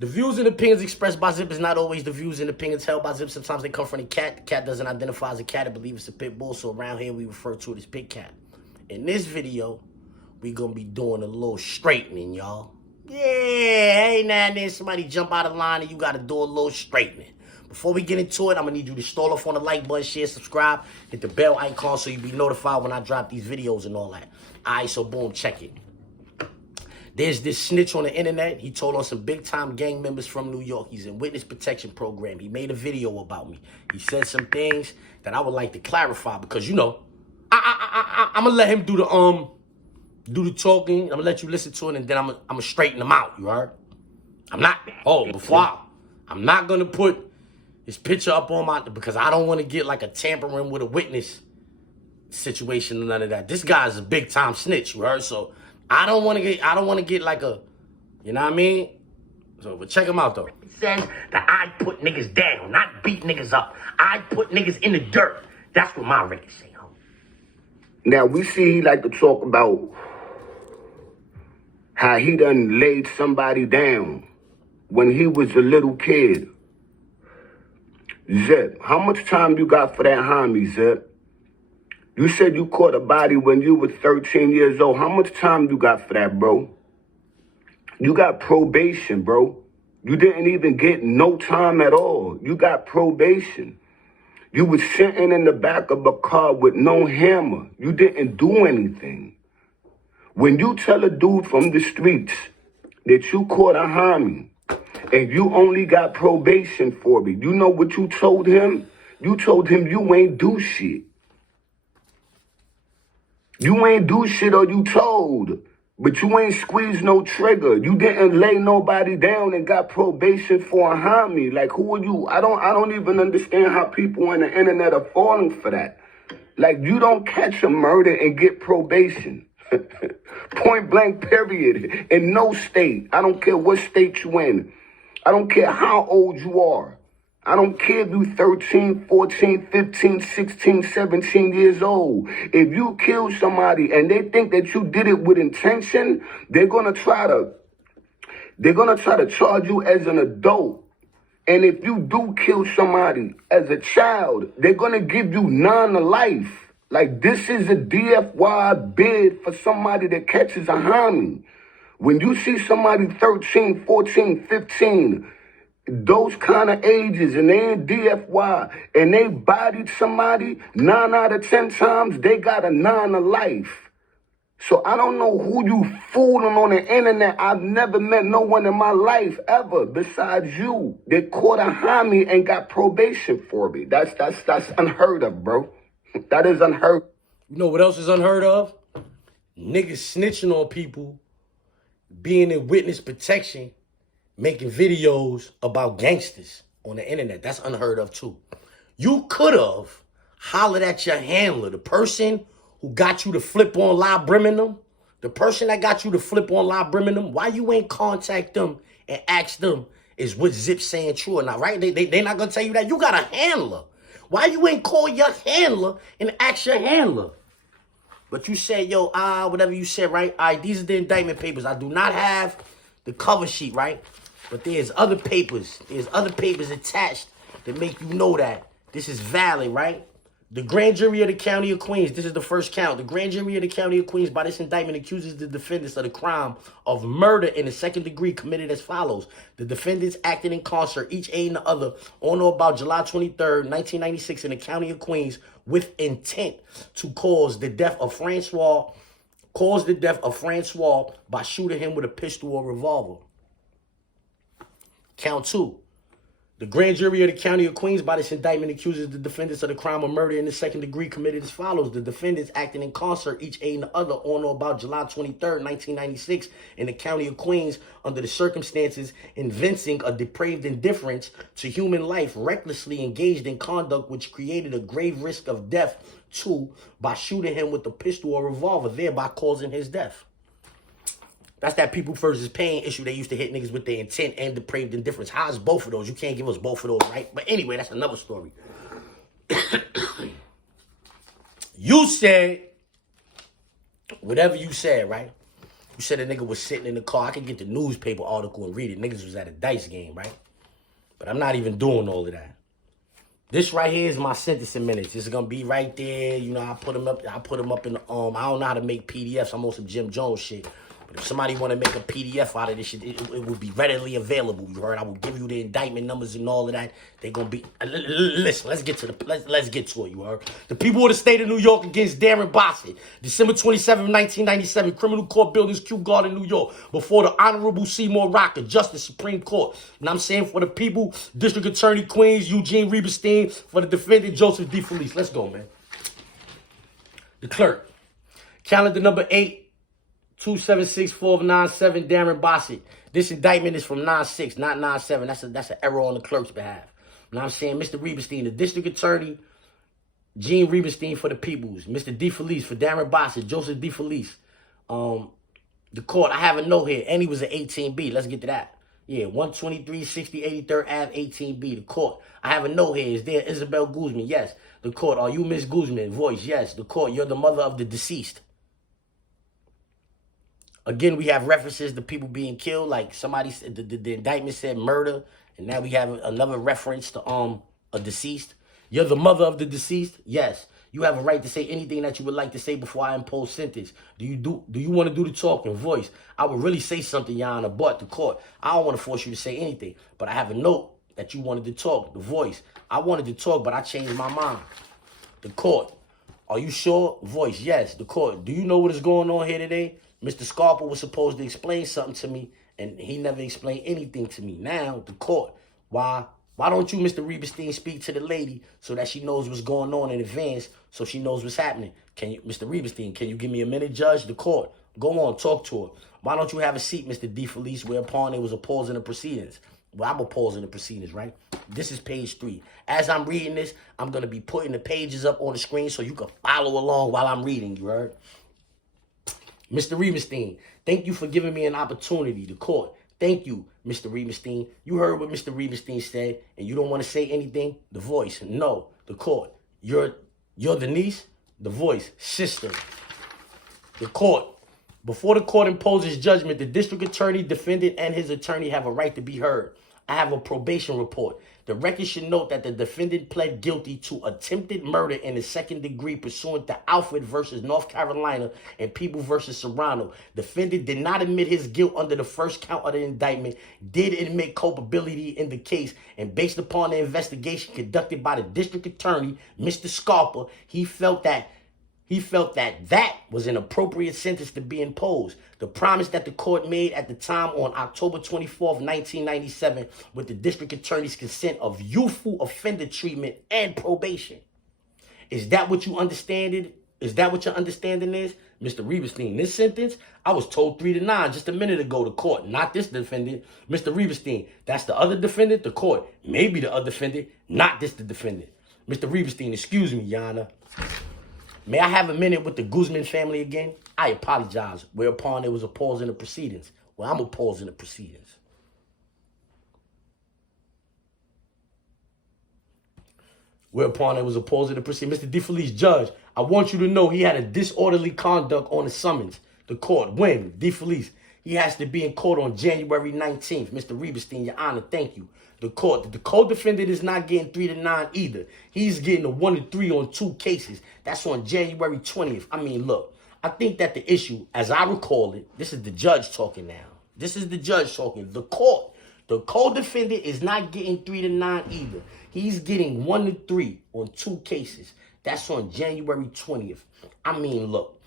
The views and opinions expressed by Zip is not always the views and opinions held by Zip. Sometimes they come from the cat. The cat doesn't identify as a cat. I believe it's a pit bull. So around here, we refer to it as Big Cat. In this video, we going to be doing a little straightening, y'all. Yeah, hey, now and then somebody jump out of line and you got to do a little straightening. Before we get into it, I'm going to need you to stall off on the like button, share, subscribe, hit the bell icon so you be notified when I drop these videos and all that. All right, so boom, check it. There's this snitch on the internet. He told on some big-time gang members from New York. He's in witness protection program. He made a video about me. He said some things that I would like to clarify because, you know, I'm going to let him do the talking. I'm going to let you listen to it, and then I'm going to straighten him out, you heard? I'm not going to put his picture up on my, because I don't want to get like a tampering with a witness situation and none of that. This guy's a big-time snitch, you heard? So I don't want to get like a, you know what I mean? So, but check him out though. It says that I put niggas down, not beat niggas up. I put niggas in the dirt. That's what my records say, homie. Now, we see he like to talk about how he done laid somebody down when he was a little kid. Zip, how much time you got for that homie, Zip? You said you caught a body when you were 13 years old. How much time you got for that, bro? You got probation, bro. You didn't even get no time at all. You got probation. You was sitting in the back of a car with no hammer. You didn't do anything. When you tell a dude from the streets that you caught a homie and you only got probation for it, you know what you told him? You told him you ain't do shit. You ain't do shit or you told, but you ain't squeezed no trigger. You didn't lay nobody down and got probation for a homie. Like, who are you? I don't even understand how people on the internet are falling for that. Like, you don't catch a murder and get probation. Point blank, period. In no state. I don't care what state you in. I don't care how old you are. I don't care if you 13, 14, 15, 16, 17 years old. If you kill somebody and they think that you did it with intention, they're gonna try to charge you as an adult. And if you do kill somebody as a child, they're gonna give you 9 to life. Like, this is a DFY bid for somebody that catches a homie. When you see somebody 13, 14, 15, those kind of ages, and they in DFY, and they bodied somebody 9 out of 10 times, they got a 9 to life. So I don't know who you fooling on the internet. I've never met no one in my life ever besides you that caught a homie and got probation for me. That's unheard of, bro. That is unheard. You know what else is unheard of? Niggas snitching on people, being in witness protection, making videos about gangsters on the internet. That's unheard of too. You could have hollered at your handler, the person who got you to flip on live Birmingham, the person that got you to flip on live Birmingham. Why you ain't contact them and ask them, is what Zip saying true or not, right? They not gonna tell you that. You got a handler. Why you ain't call your handler and ask your handler? But you said, yo, whatever you said, right? All right, these are the indictment papers. I do not have the cover sheet, right? But there's other papers. There's other papers attached that make you know that this is valid, right? The grand jury of the county of Queens, this is the first count. The grand jury of the county of Queens by this indictment accuses the defendants of the crime of murder in the second degree committed as follows. The defendants acted in concert, each aiding the other, on or about July 23rd, 1996 in the county of Queens with intent to cause the death of Francois by shooting him with a pistol or revolver. Count 2. The grand jury of the county of Queens by this indictment accuses the defendants of the crime of murder in the second degree committed as follows. The defendants acting in concert, each aiding the other, on or about July 23rd, 1996 in the county of Queens under the circumstances evincing a depraved indifference to human life, recklessly engaged in conduct which created a grave risk of death, 2, by shooting him with a pistol or revolver, thereby causing his death. That's that people versus pain issue. They used to hit niggas with their intent and depraved indifference. How's both of those? You can't give us both of those, right? But anyway, that's another story. You said whatever you said, right? You said a nigga was sitting in the car. I could get the newspaper article and read it. Niggas was at a dice game, right? But I'm not even doing all of that. This right here is my sentencing minutes. This is gonna be right there. You know, I put them up in the I don't know how to make PDFs. I'm on some Jim Jones shit. But if somebody want to make a PDF out of this shit, it will be readily available. You heard? I will give you the indictment numbers and all of that. They gonna be. Listen, let's get to let's get to it. You heard? The people of the state of New York against Darren Bossett, December 27, 1997, Criminal Court Buildings, Kew Garden, New York, before the Honorable Seymour Rocker, Justice Supreme Court. And I'm saying for the people, District Attorney Queens, Eugene Rieberstein, for the defendant, Joseph D. Felice. Let's go, man. The clerk, calendar number 8-276-497, Darren Bossett. This indictment is from 9-6, not 9-7. That's an error on the clerk's behalf. You know what I'm saying? Mr. Rieberstein, the district attorney, Gene Rieberstein for the peoples. Mr. D. Felice for Darren Bossett, Joseph D. Felice. The court, I have a note here, and he was an 18B. Let's get to that. Yeah, 123, 60, 83rd Ave, 18B. The court, I have a note here. Is there Isabel Guzman? Yes. The court, are you Miss Guzman? Voice, yes. The court, you're the mother of the deceased. Again, we have references to people being killed. Like somebody said, the indictment said murder. And now we have another reference to a deceased. You're the mother of the deceased? Yes. You have a right to say anything that you would like to say before I impose sentence. Do you want to do the talking? Voice, I would really say something, Your Honor, but the court, I don't want to force you to say anything. But I have a note that you wanted to talk. The voice, I wanted to talk, but I changed my mind. The court, are you sure? Voice, yes. The court, do you know what is going on here today? Mr. Scarpa was supposed to explain something to me, and he never explained anything to me. Now, the court, why don't you, Mr. Rieberstein, speak to the lady so that she knows what's going on in advance, so she knows what's happening? Can you, Mr. Rieberstein, can you give me a minute, Judge? The court, go on, talk to her. Why don't you have a seat, Mr. D. Felice, whereupon there was a pause in the proceedings? Well, I'm a pause in the proceedings, right? This is page 3. As I'm reading this, I'm going to be putting the pages up on the screen so you can follow along while I'm reading, you heard? Mr. Rieberstein, thank you for giving me an opportunity. The court, thank you, Mr. Rieberstein. You heard what Mr. Rieberstein said, and you don't want to say anything? The voice, no. The court, you're the niece? The voice, sister. The court, before the court imposes judgment, the district attorney, defendant, and his attorney have a right to be heard. I have a probation report. The record should note that the defendant pled guilty to attempted murder in the second degree pursuant to Alfred versus North Carolina and People versus Serrano. Defendant did not admit his guilt under the first count of the indictment, did admit culpability in the case, and based upon the investigation conducted by the district attorney, Mr. Scarpa, he felt that was an appropriate sentence to be imposed. The promise that the court made at the time on October 24th, 1997, with the district attorney's consent of youthful offender treatment and probation. Is that what you understand? Is that what your understanding is? Mr. Rieberstein, this sentence, I was told 3-9 just a minute ago, the court, not this defendant. Mr. Rieberstein, that's the other defendant, the court, maybe the other defendant, not this the defendant. Mr. Rieberstein, excuse me, Your Honor. May I have a minute with the Guzman family again? I apologize. Whereupon there was a pause in the proceedings. Well, I'm a pause in the proceedings. Whereupon there was a pause in the proceedings. Mr. D. Felice, Judge, I want you to know he had a disorderly conduct on the summons. The court, when? D. Felice, he has to be in court on January 19th. Mr. Rieberstein, Your Honor, thank you. The court, the co-defendant is not getting 3-9 either. He's getting a 1-3 on 2 cases. That's on January 20th. I mean, look, I think that the issue, as I recall it, this is the judge talking now. This is the judge talking. The court, the co-defendant is not getting 3-9 either. He's getting 1-3 on 2 cases. That's on January 20th. I mean, look,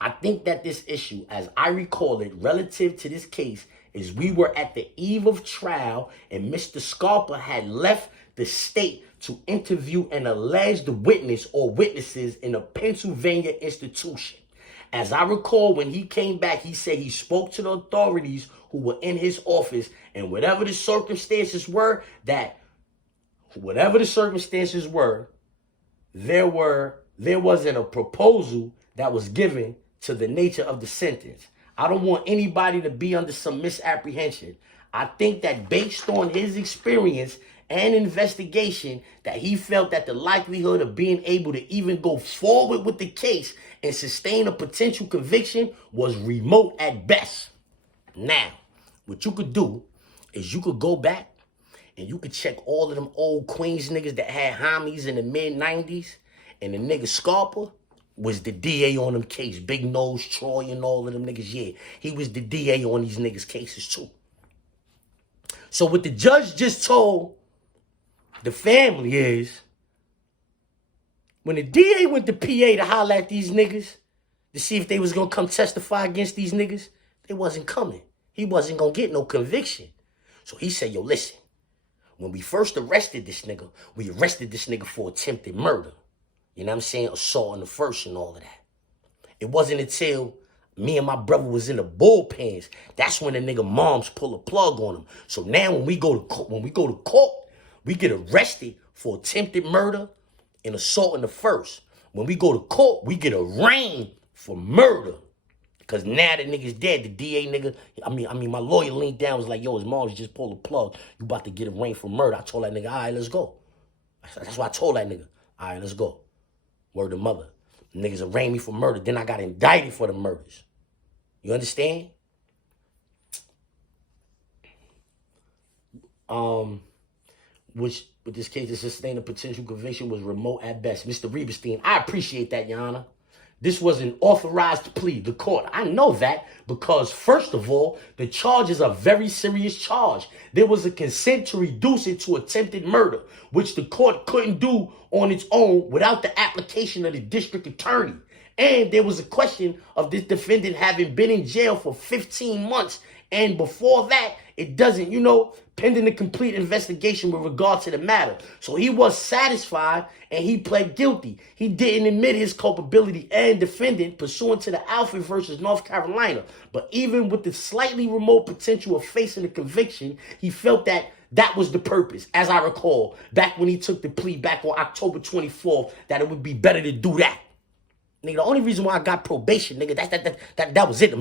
I think that this issue, as I recall it, relative to this case, is we were at the eve of trial and Mr. Scarpa had left the state to interview an alleged witness or witnesses in a Pennsylvania institution. As I recall, when he came back, he said he spoke to the authorities who were in his office, and whatever the circumstances were, there wasn't a proposal that was given to the nature of the sentence. I don't want anybody to be under some misapprehension. I think that based on his experience and investigation that he felt that the likelihood of being able to even go forward with the case and sustain a potential conviction was remote at best. Now, what you could do is you could go back and you could check all of them old Queens niggas that had homies in the mid-90s, and the nigga Scarpa was the DA on them case. Big Nose, Troy, and all of them niggas, yeah. He was the DA on these niggas' cases too. So what the judge just told the family is, when the DA went to PA to holler at these niggas to see if they was gonna come testify against these niggas, they wasn't coming. He wasn't gonna get no conviction. So he said, yo, listen, when we first arrested this nigga, we arrested this nigga for attempted murder. You know what I'm saying? Assault on the first and all of that. It wasn't until me and my brother was in the bullpens, that's when the nigga moms pull a plug on him. So now when we go to court, we get arrested for attempted murder and assault on the first. When we go to court, we get arraigned for murder. Because now the nigga's dead. The DA nigga, I mean, my lawyer leaned down, was like, yo, his mom's just pulled a plug. You about to get arraigned for murder. I told that nigga, all right, let's go. That's why I told that nigga, all right, let's go. Word to mother. The niggas arraigned me for murder. Then I got indicted for the murders. You understand? Which, with this case, to sustain a potential conviction was remote at best. Mr. Rieberstein, I appreciate that, Your Honor. This was an authorized plea. The court, I know that because, first of all, the charge is a very serious charge. There was a consent to reduce it to attempted murder, which the court couldn't do on its own without the application of the district attorney. And there was a question of this defendant having been in jail for 15 months. And before that, it doesn't, pending the complete investigation with regard to the matter. So he was satisfied and he pled guilty. He didn't admit his culpability and defendant pursuant to the Alfred versus North Carolina. But even with the slightly remote potential of facing a conviction, he felt that that was the purpose, as I recall, back when he took the plea back on October 24th, that it would be better to do that. Nigga, the only reason why I got probation, nigga, that was it.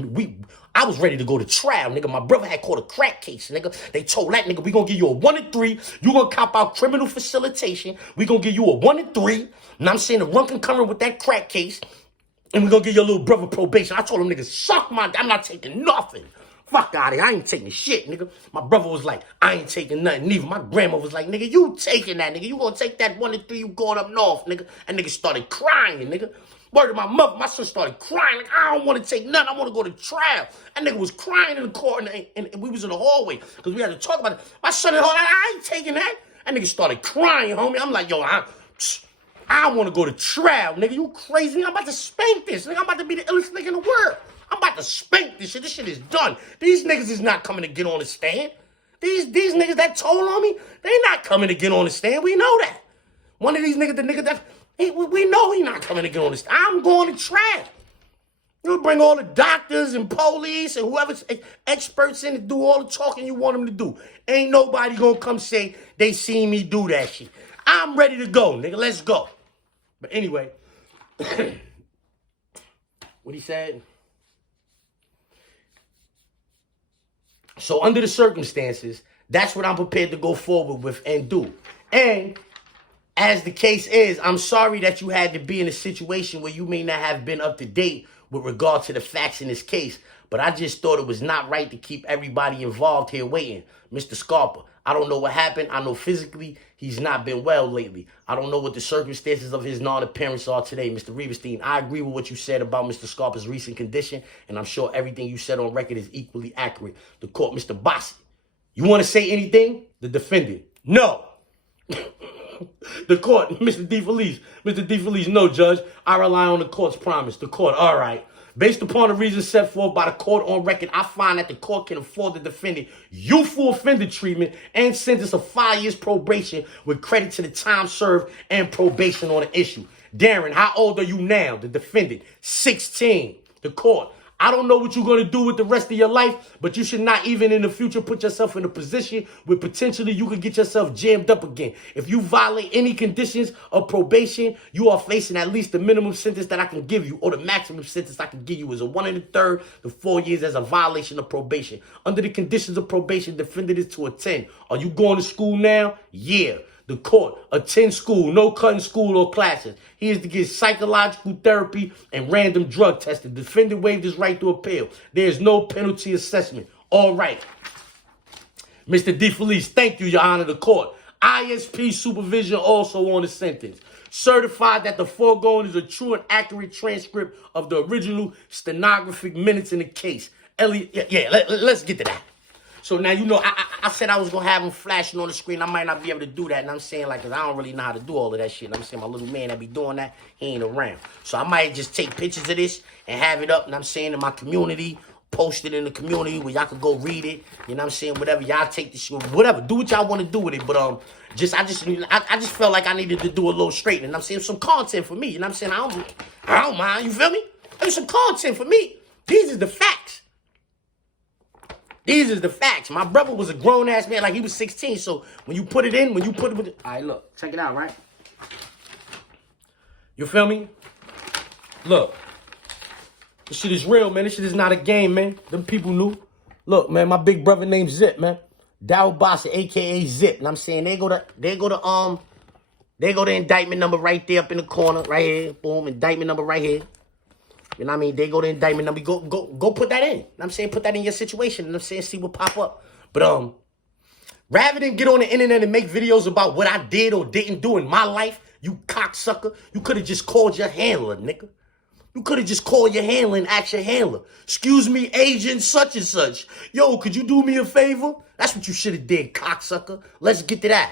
I was ready to go to trial, nigga. My brother had caught a crack case, nigga. They told that nigga, we gonna give you a 1 and 3. You gonna cop out criminal facilitation. We gonna give you a 1 and 3. And I'm saying the run concurrent with that crack case. And we gonna give your little brother probation. I told him, nigga, suck my, I'm not taking nothing. Fuck out of here. I ain't taking shit, nigga. My brother was like, I ain't taking nothing neither. My grandma was like, nigga, you taking that, nigga. You gonna take that 1 and 3 you going up north, nigga. And nigga started crying, nigga. Word to my mother, my son started crying. Like, I don't want to take nothing. I want to go to trial. That nigga was crying in the court, and we was in the hallway because we had to talk about it. My son in the hall, I ain't taking that. That nigga started crying, homie. I'm like, yo, I want to go to trial, nigga. You crazy? I'm about to spank this, nigga. I'm about to be the illest nigga in the world. I'm about to spank this shit. This shit is done. These niggas is not coming to get on the stand. These niggas that told on me, they not coming to get on the stand. We know that. One of these niggas, the nigga that... We know he not coming to get on this. I'm going to trial. You'll bring all the doctors and police and whoever's experts in to do all the talking you want them to do. Ain't nobody gonna come say they seen me do that shit. I'm ready to go, nigga. Let's go. But anyway, what he said. So under the circumstances, that's what I'm prepared to go forward with and do. And as the case is, I'm sorry that you had to be in a situation where you may not have been up to date with regard to the facts in this case, but I just thought it was not right to keep everybody involved here waiting. Mr. Scarpa, I don't know what happened. I know physically he's not been well lately. I don't know what the circumstances of his non-appearance are today. Mr. Rieberstein, I agree with what you said about Mr. Scarpa's recent condition, and I'm sure everything you said on record is equally accurate. The court, Mr. Bossi, you want to say anything? The defendant, no. The court, Mr. DeFelice, no, Judge. I rely on the court's promise. The court, all right. Based upon the reasons set forth by the court on record, I find that the court can afford the defendant youthful offender treatment and sentence of 5 years probation with credit to the time served and probation on the issue. Darren, how old are you now? The defendant, 16. The court, I don't know what you're going to do with the rest of your life, but you should not even in the future put yourself in a position where potentially you could get yourself jammed up again. If you violate any conditions of probation, you are facing at least the minimum sentence that I can give you, or the maximum sentence I can give you is a 1 1/3 to 4 years as a violation of probation. Under the conditions of probation, defended is to attend. Are you going to school now? Yeah. The court, attend school, no cutting school or classes. He is to get psychological therapy and random drug testing. Defendant waived his right to appeal. There is no penalty assessment. All right. Mr. DeFelice, thank you, Your Honor, the court. ISP supervision also on the sentence. Certified that the foregoing is a true and accurate transcript of the original stenographic minutes in the case. Elliot, let's get to that. So now, you know, I said I was going to have him flashing on the screen. I might not be able to do that. And I'm saying, like, because I don't really know how to do all of that shit. And I'm saying my little man that be doing that, he ain't around. So I might just take pictures of this and have it up, and I'm saying, in my community, post it in the community where y'all can go read it. You know what I'm saying? Whatever. Y'all take the shit, whatever. Do what y'all want to do with it. But I just felt like I needed to do a little straightening. I'm saying some content for me. You know what I'm saying? I don't mind. You feel me? There's some content for me. These is the facts. These is the facts. My brother was a grown-ass man, like he was 16. So when you put it in, all right, look, check it out, right? You feel me? Look. This shit is real, man. This shit is not a game, man. Them people knew. Look, man, my big brother named Zip, man. Dow Bossa, a.k.a. Zip. And I'm saying they go to indictment number right there up in the corner, right here. Boom, indictment number right here. You know what I mean? They go to indictment number. Go put that in. You know what I'm saying? Put that in your situation. You know what I'm saying? See what pop up. But rather than get on the internet and make videos about what I did or didn't do in my life, you cocksucker, you could have just called your handler, nigga. You could have just called your handler and asked your handler, excuse me, agent such and such. Yo, could you do me a favor? That's what you should have did, cocksucker. Let's get to that.